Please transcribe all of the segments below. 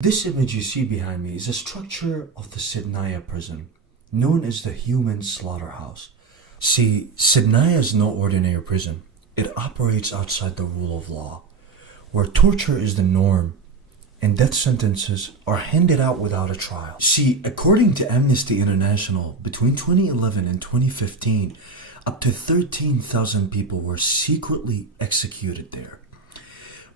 This image you see behind me is a structure of the Sednaya Prison, known as the human slaughterhouse. See, Sednaya is no ordinary prison. It operates outside the rule of law, where torture is the norm and death sentences are handed out without a trial. See, according to Amnesty International, between 2011 and 2015, up to 13,000 people were secretly executed there.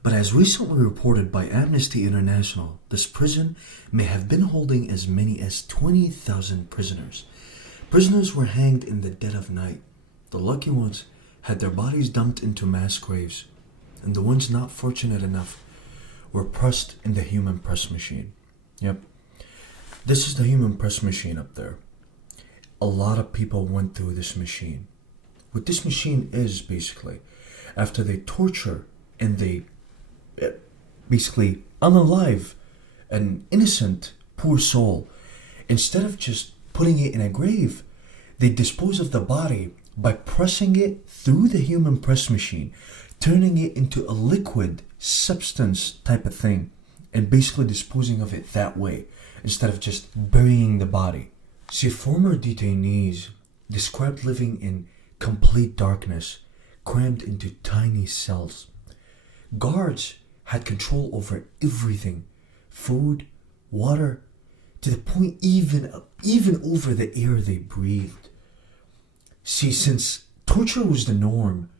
But as recently reported by Amnesty International, this prison may have been holding as many as 20,000 prisoners. Prisoners were hanged in the dead of night. The lucky ones had their bodies dumped into mass graves, and the ones not fortunate enough were pressed in the human press machine. Yep, this is the human press machine up there. A lot of people went through this machine. What this machine is, basically, after they torture and they basically unalive an innocent, poor soul, instead of just putting it in a grave, they dispose of the body by pressing it through the human press machine, turning it into a liquid substance type of thing, and basically disposing of it that way, instead of just burying the body. See, former detainees described living in complete darkness, crammed into tiny cells. Guards had control over everything, food, water, to the point even over the air they breathed. See, since torture was the norm,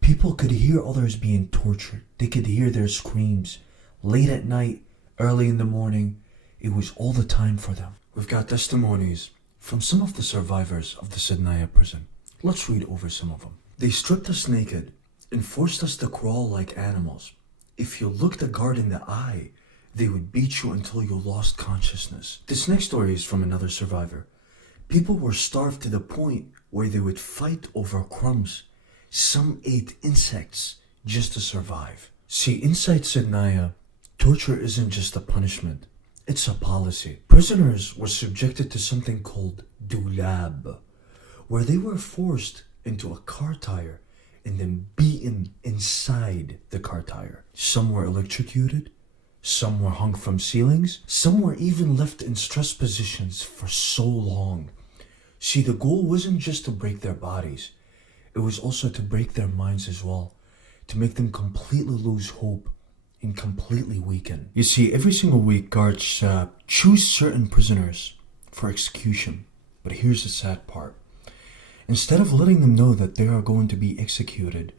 people could hear others being tortured. They could hear their screams. Late at night, early in the morning, it was all the time for them. We've got testimonies from some of the survivors of the Sednaya prison. Let's read over some of them. They stripped us naked and forced us to crawl like animals. If you looked a guard in the eye, they would beat you until you lost consciousness. This next story is from another survivor. People were starved to the point where they would fight over crumbs. Some ate insects just to survive. See, inside Sednaya, torture isn't just a punishment, it's a policy. Prisoners were subjected to something called dulab, where they were forced into a car tire and then beaten inside the car tire. Some were electrocuted, some were hung from ceilings, some were even left in stress positions for so long. See, the goal wasn't just to break their bodies, it was also to break their minds as well, to make them completely lose hope and completely weaken. You see, every single week guards choose certain prisoners for execution. But here's the sad part. Instead of letting them know that they are going to be executed,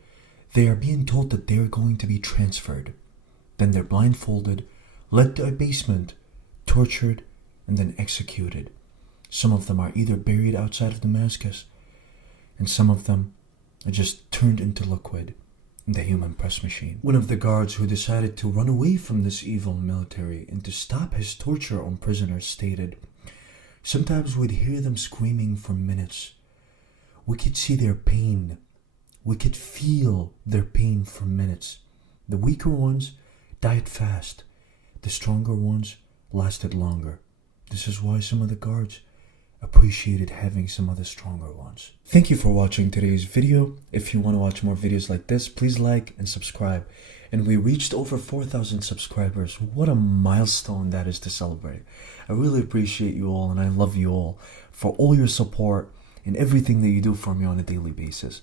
they are being told that they are going to be transferred. Then they're blindfolded, led to a basement, tortured, and then executed. Some of them are either buried outside of Damascus, and some of them are just turned into liquid in the human press machine. One of the guards who decided to run away from this evil military and to stop his torture on prisoners stated, "Sometimes we'd hear them screaming for minutes. We could see their pain. We could feel their pain for minutes. The weaker ones died fast. The stronger ones lasted longer. This is why some of the guards appreciated having some of the stronger ones." Thank you for watching today's video. If you want to watch more videos like this, please like and subscribe. And we reached over 4,000 subscribers. What a milestone that is to celebrate. I really appreciate you all, and I love you all for all your support and everything that you do for me on a daily basis.